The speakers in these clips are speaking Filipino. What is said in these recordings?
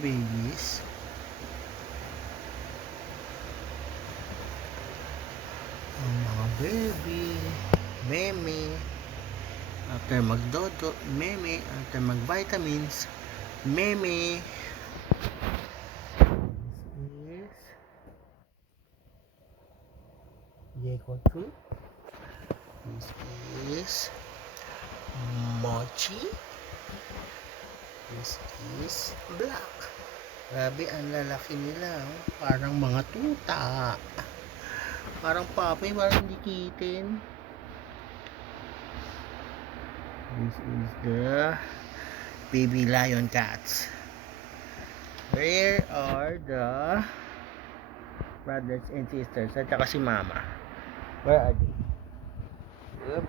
Babies, ang mga baby, meme, after magdodo, meme, after mag-vitamins, meme. This is Yeko 2. This is Mochi. This is Black. Grabe, ang lalaki nila. Oh. Parang mga tuta. Parang papi, parang dikitin. This is the baby lion cats. Where are the brothers and sisters? At saka si mama. Where are they? Yep.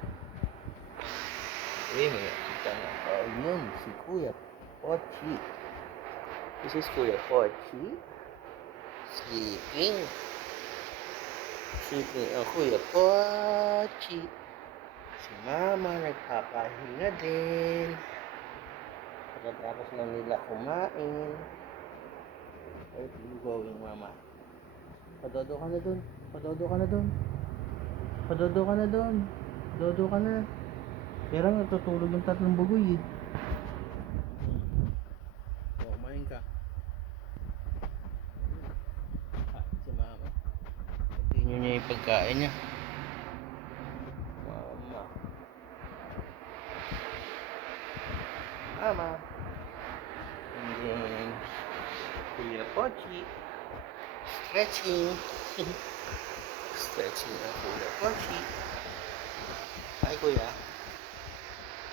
May nakita na. Oh, yun. Si Kuya Pochi. This is Kuya Pochi. Sleeping. Sleeping ang Kuya Pochi. Si mama nagpapahinga din. Pagkatapos na nila kumain. Where are you going, mama? Padodo ka na dun. Padodo ka na dun. Padodo ka na dun. Dodo ka na. Pero natutulog yung tatlong bugoy eh. Kumain ka. Si mama. Continue niya yung pagkain niya. Mama. Mama. And then, Kuya Pochi. Stretching. Stretching ang Kuya Pochi. Hi, Kuya.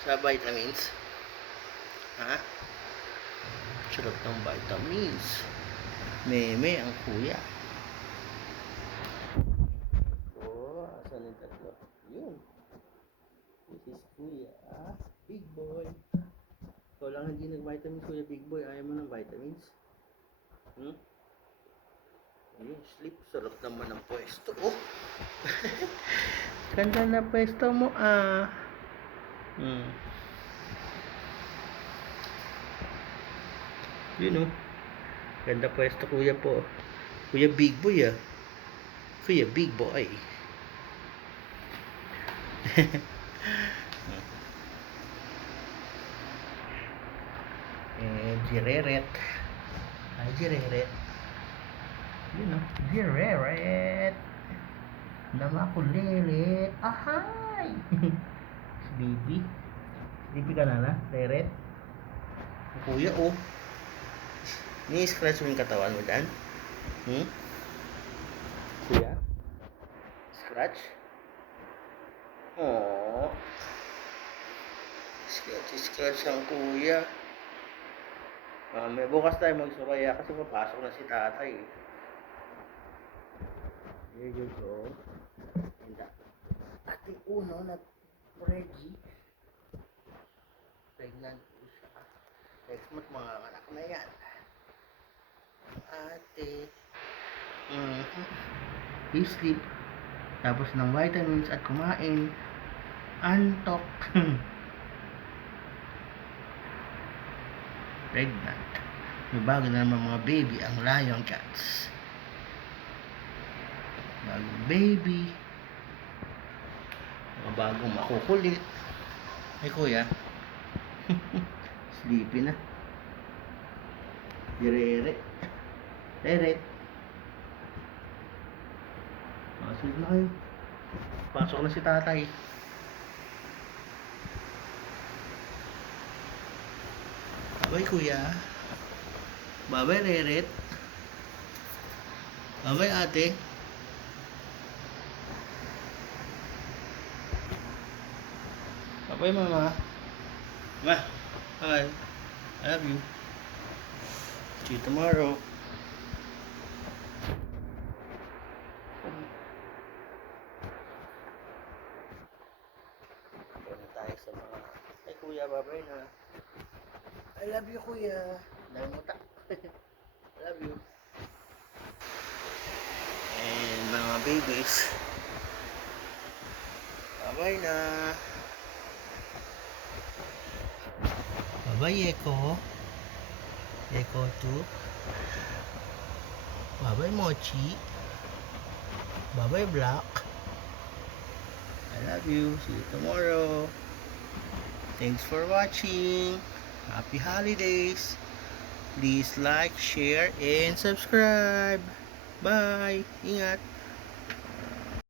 Sa vitamins. Ha? Sarap ng vitamins. Meme ang Kuya. Oh, asan yung tatlo? Yun. This is Kuya. Big boy. Ikaw lang hindi nag-vitamins, Kuya Big Boy. Ayaw mo ng vitamins? Ayun, sleep. Sarap naman ang pwesto. Oh! Ganda na pwesto mo, Yun, oh. Ganda pwesto, Kuya po. Kuya Big Boy, Kuya Big Boy. Jireret. Ay, Jireret. Yun, oh. Jireret. Namakulilit. Ahay! Sleepy. Sleepy ka na, Reret. Kuya, oh. Ni-scratch mo yung katawan mo dyan? Kuya? Scratch? Aww. Scratch ang kuya. May bukas tayo magsuraya kasi papasok na si tatay. There you go. And ating uno na Reggie. Pregnant po siya. Next month mga anak na yan. Ate. We sleep. Tapos ng vitamins at kumain. Antok. Pregnant. May bago na naman mga baby ang lion cats. Bagong baby. Mga bagong makukulit. Ay kuya. Sleepy na. Direre. Reret. Sleep na kayo. Pasok na si tatay. Babay kuya. Babay Reret. Babay ate. Babay mama. Ma. Hi. I love you. See you tomorrow. Punta tayo sa mga... Ay kuya, babay na. I love you, kuya. Dahil mo ta. I love you. And mga babies. Bye-bye na. Bye-bye, Eko. Echo 2. Bye-bye, Mochi. Bye-bye, Black. I love you. See you tomorrow. Thanks for watching. Happy holidays. Please like, share, and subscribe. Bye. Ingat.